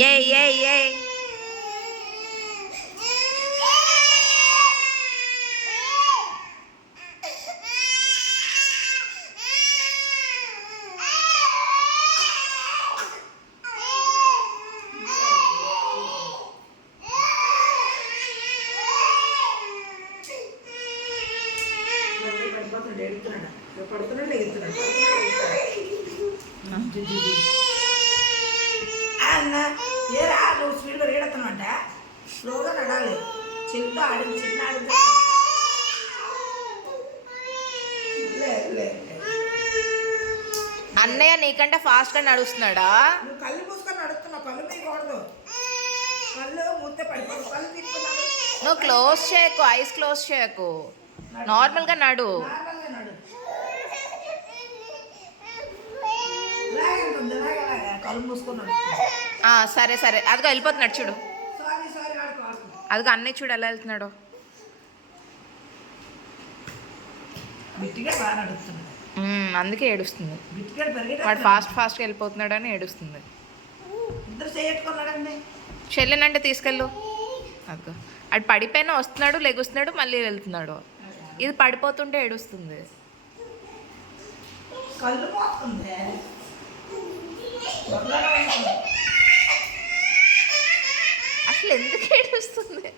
ఏ ఏ ఏ పడిపోతున్నాడు ఎడుతున్నాడు పడుతున్నాడు ఎగుతున్నాడు అన్న ఏరా నువ్వు స్పీడ్గా రేడుతున్నావంట స్లోగా నడాలి చిన్నతో చిన్న లే, లే, లే. అన్నయ్య నీకంటే ఫాస్ట్గా నడుస్తున్నాడా? నువ్వు కళ్ళు మూసుకొని నడుస్తున్నావు. కళ్ళు తీయకూడదు కళ్ళు ముద్ద పడిపోదు. కళ్ళు తిప్పుతున్నాడు నువ్వు క్లోజ్ చేయకు ఐస్ క్లోజ్ చేయకు. నార్మల్గా నడు. కళ్ళు మూసుకొని సరే సరే. అదిగో వెళ్ళిపోతున్నాడు చూడు. అదిగో అన్నయ్య చూడు ఎలా వెళ్తున్నాడు. అందుకే ఏడుస్తుంది. వాడు ఫాస్ట్ ఫాస్ట్గా వెళ్ళిపోతున్నాడు అని ఏడుస్తుంది చెల్లెనంటే తీసుకెళ్ళు. అదిగో. అటు పడిపోయినా వస్తున్నాడు లెగుస్తున్నాడు మళ్ళీ వెళ్తున్నాడు. ఇది పడిపోతుంటే ఏడుస్తుంది. కళ్ళు అసలు ఎందుకు ఏడుస్తుంది?